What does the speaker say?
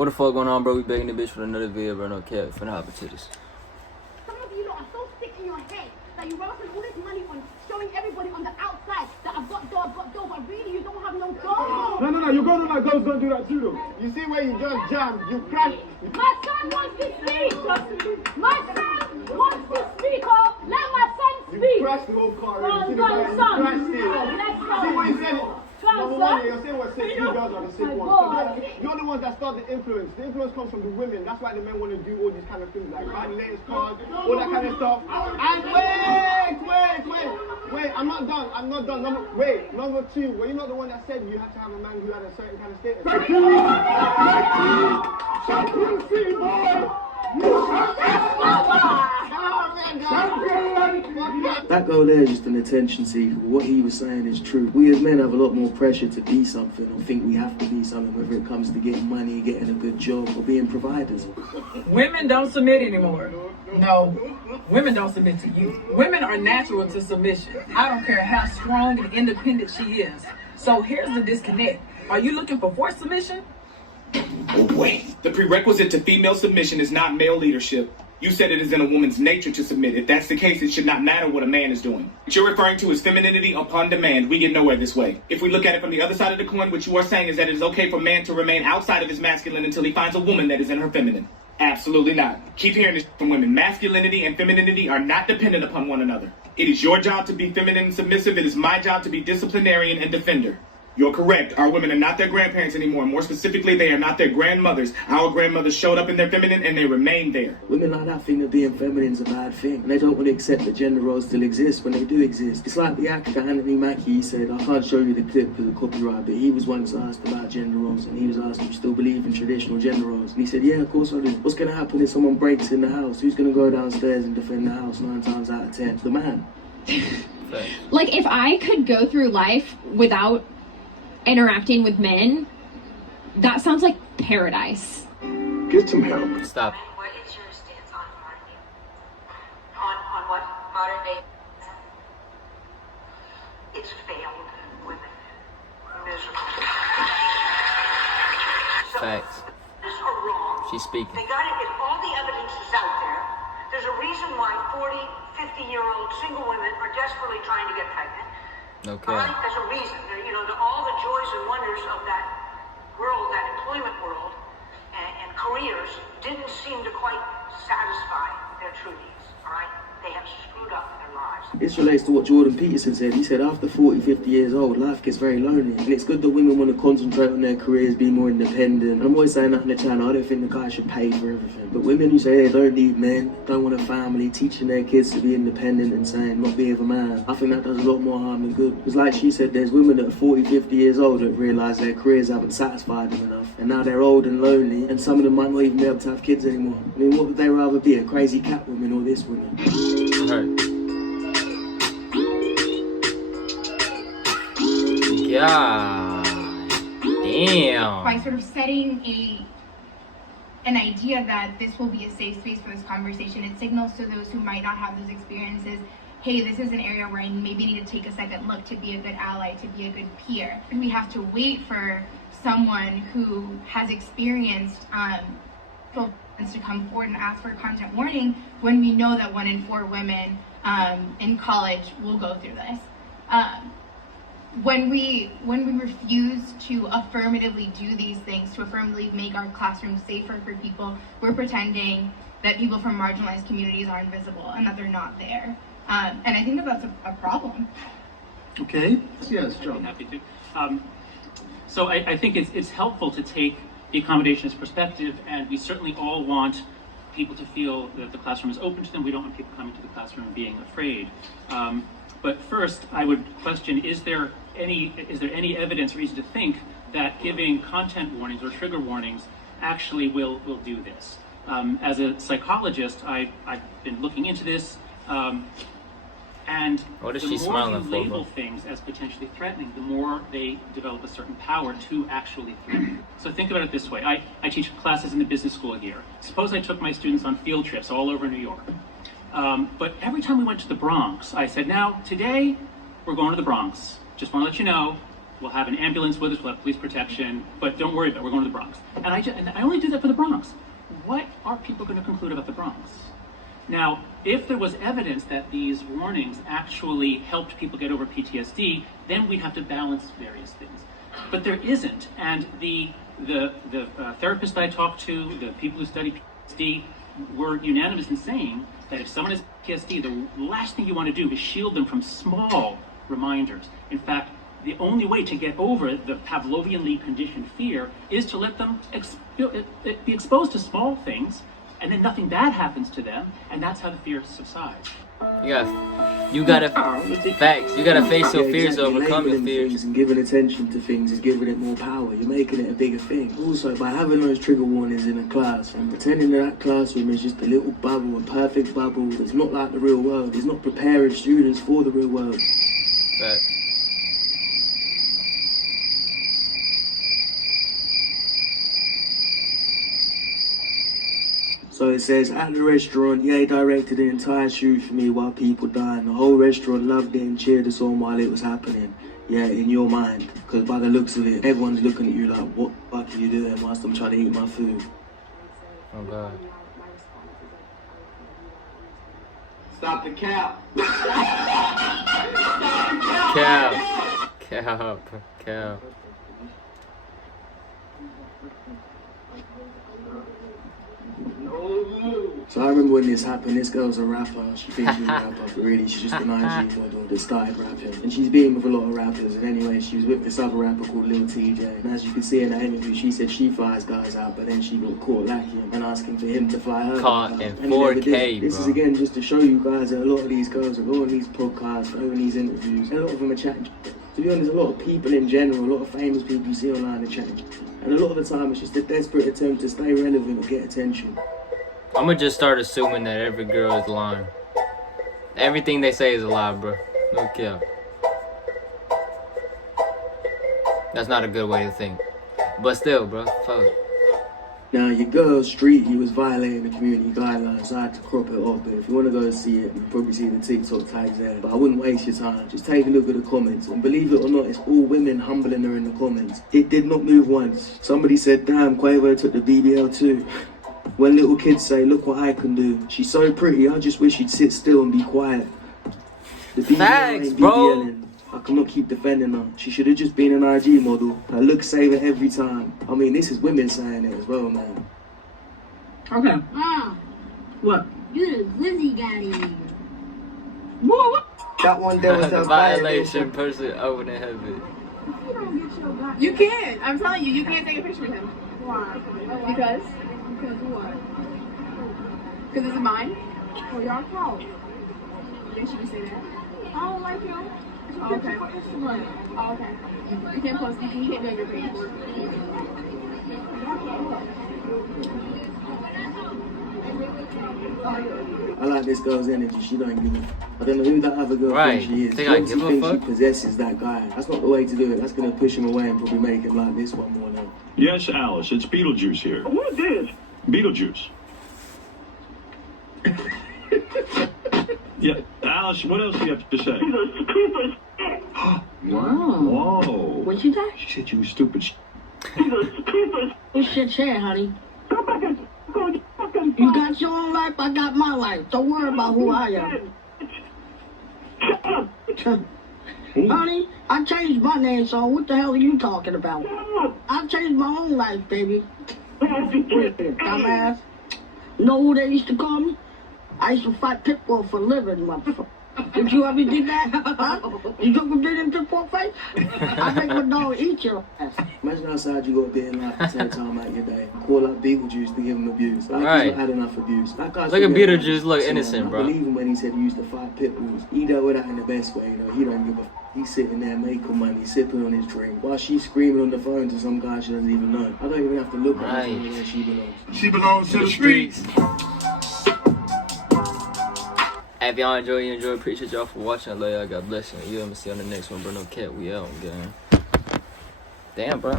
What the fuck going on, bro? We begging the bitch for another video, bro. No cap. Finna hop into this. Some of you are so sick in your head that you rather spend all this money on showing everybody on the outside that I've got dough, but really you don't have no dough. No, your girl don't like girls don't do that too, though. You see where you just jam, you crash. My son wants to speak. My son wants to speak. Oh, let my son speak. You crashed the whole car. Go, You go, son. crashed it. Let's go. See what you said? Number one, you're saying what sick, you girls are the sick ones. So you're the ones that start the influence. The influence comes from the women. That's why the men want to do all these kind of things, like buy the latest cars, all that kind of stuff. And wait, I'm not done. Number two, were you not the one that said you had to have a man who had a certain kind of status? That girl there is just an attention seeker. What he was saying is true. We as men have a lot more pressure to be something or think we have to be something, whether it comes to getting money, getting a good job, or being providers. Women don't submit anymore. No, women don't submit to you. Women are natural to submission. I don't care how strong and independent she is. So here's the disconnect. Are you looking for forced submission? Oh, wait. The prerequisite to female submission is not male leadership. You said it is in a woman's nature to submit. If that's the case, it should not matter what a man is doing. What you're referring to is femininity upon demand. We get nowhere this way. If we look at it from the other side of the coin, what you are saying is that it is okay for a man to remain outside of his masculine until he finds a woman that is in her feminine. Absolutely not. Keep hearing this from women. Masculinity and femininity are not dependent upon one another. It is your job to be feminine and submissive. It is my job to be disciplinarian and defender. You're correct. Our women are not their grandparents anymore. More specifically, they are not their grandmothers. Our grandmothers showed up in their feminine and they remain there. Women like that think that being feminine is a bad thing. And they don't want to accept that gender roles still exist when they do exist. It's like the actor Anthony Mackie said, I can't show you the clip because of copyright, but he was once asked about gender roles and he was asked if you still believe in traditional gender roles. And he said, yeah, of course I do. What's going to happen if someone breaks in the house? Who's going to go downstairs and defend the house 9 times out of 10? The man. Like, if I could go through life without interacting with men, that sounds like paradise. Get some help. Stop. What is your stance on what modern day? It's failed women. Miserable. Facts. This are wrong. She's speaking. They got it. If all the evidence is out there, there's a reason why 40, 50-year-old single women are desperately trying to get pregnant. Okay. All right? There's a reason. You know, all the joys and wonders of that world, that employment world, and careers didn't seem to quite satisfy their true needs. All right? They have screwed up their lives. This relates to what Jordan Peterson said. He said after 40, 50 years old, life gets very lonely. And it's good that women want to concentrate on their careers, be more independent. And I'm always saying that in the channel, I don't think the guy should pay for everything. But women who say they don't need men, don't want a family, teaching their kids to be independent and saying not be with a man, I think that does a lot more harm than good. Because like she said, there's women that are 40, 50 years old that realise their careers haven't satisfied them enough. And now they're old and lonely, and some of them might not even be able to have kids anymore. I mean, what would they rather be, a crazy cat woman or this woman? God damn. By sort of setting an idea that this will be a safe space for this conversation, it signals to those who might not have those experiences, hey, this is an area where I maybe need to take a second look to be a good ally, to be a good peer. And we have to wait for someone who has experienced to come forward and ask for a content warning when we know that 1 in 4 women in college will go through this. When we refuse to affirmatively do these things, to affirmatively make our classrooms safer for people, we're pretending that people from marginalized communities are invisible and that they're not there. And I think that that's a problem. Okay. Yes, John. Happy to. So I think it's helpful to take the accommodationist perspective, and we certainly all want people to feel that the classroom is open to them. We don't want people coming to the classroom and being afraid. But first, I would question: is there any evidence or reason to think that giving content warnings or trigger warnings actually will do this? As a psychologist, I've been looking into this, and what is the she more smiling you for, label things as potentially threatening, the more they develop a certain power to actually threaten. So think about it this way. I teach classes in the business school here. Suppose I took my students on field trips all over New York. But every time we went to the Bronx, I said, now, today, we're going to the Bronx. Just want to let you know, we'll have an ambulance with us, we'll have police protection, but don't worry about it, we're going to the Bronx. And I only do that for the Bronx. What are people going to conclude about the Bronx? Now, if there was evidence that these warnings actually helped people get over PTSD, then we'd have to balance various things. But there isn't, and the therapist I talked to, the people who study PTSD, were unanimous in saying that if someone has PTSD, the last thing you want to do is shield them from small reminders. In fact, the only way to get over the Pavlovian-like conditioned fear is to let them be exposed to small things, and then nothing bad happens to them, and that's how the fear subsides. You gotta facts. You gotta face your fears, overcome your fears. And giving attention to things is giving it more power. You're making it a bigger thing. Also, by having those trigger warnings in a class and pretending that classroom is just a little bubble, a perfect bubble, it's not like the real world. It's not preparing students for the real world. Facts. So it says, at the restaurant, Ye directed the entire shoot for me while people died. The whole restaurant loved it and cheered us on while it was happening. Yeah, in your mind. Because by the looks of it, everyone's looking at you like, what the fuck are you doing whilst I'm trying to eat my food? Oh, God. Stop the cap. Cap. So I remember when this happened, this girl's a rapper. She thinks she's a rapper, but really she's just an IG model that started rapping. And she's been with a lot of rappers, and anyway, she was with this other rapper called Lil TJ. And as you can see in that interview, she said she flies guys out, but then she got caught lacking and asking for him to fly her. Caught in 4K, This is again just to show you guys that a lot of these girls are going on these podcasts, going on these interviews, and a lot of them are chatting. To be honest, a lot of people in general, a lot of famous people you see online are chatting. And a lot of the time, it's just a desperate attempt to stay relevant or get attention. I'm gonna just start assuming that every girl is lying. Everything they say is a lie, bro. No cap. That's not a good way to think. But still, bro. Fuck. Now, your girl's street, he was violating the community guidelines, so I had to crop it off. But if you want to go and see it, you can probably see the TikTok tags there. But I wouldn't waste your time. Just take a look at the comments. And believe it or not, it's all women humbling her in the comments. It did not move once. Somebody said, damn, Quavo took the BBL too. When little kids say, look what I can do. She's so pretty, I just wish she'd sit still and be quiet. The BBL ain't BBLing. I cannot keep defending her. She should have just been an IG model. Her looks save her every time. I mean, this is women saying it as well, man. Okay. What? You the glizzy guy. What? That one there was a violation. Person over the heaven. You can't. I'm telling you, you can't take a picture with him. Why? Because? Because what? Because it's mine? Oh, y'all close. You should say that. I don't like you. Oh, okay. Oh, okay. You can't post. You can't be on your page. I like this girl's energy. She don't give a... I don't know who that other girl thinks she is. Think I give a fuck? She possesses that guy. That's not the way to do it. That's going to push him away and probably make him like this one more now. Yes, Alice, it's Beetlejuice here. Who is this? Beetlejuice. Yeah, Alice, what else do you have to say? Wow. Whoa. What'd you say? She said you was stupid. What shit say, honey? You got your own life, I got my life. Don't worry about who I am. Honey, I changed my name, so what the hell are you talking about? I changed my own life, baby. Dumbass. Know who they used to call me? I used to fight pit bull for a living, motherfucker. Did you ever do that? Huh? You ever did in pit bull fight? I make my dog eat your ass. Imagine outside you got a bit in life to take time out your day. Call up Beetlejuice to give him abuse. Like he's not had enough abuse. That guy's look at Beetlejuice, look innocent, bro. I believe him when he said he used to fight pit bulls. He dealt with that in the best way, you know. He don't give a f. He's sitting there making money, sipping on his drink, while she's screaming on the phone to some guy she doesn't even know. I don't even have to look at her where she belongs. She belongs to the streets. Hey, if y'all enjoy, appreciate y'all for watching. I love y'all. God bless you. You. I'm gonna see you on the next one, bro. No cat. We out, gang. Damn, bro.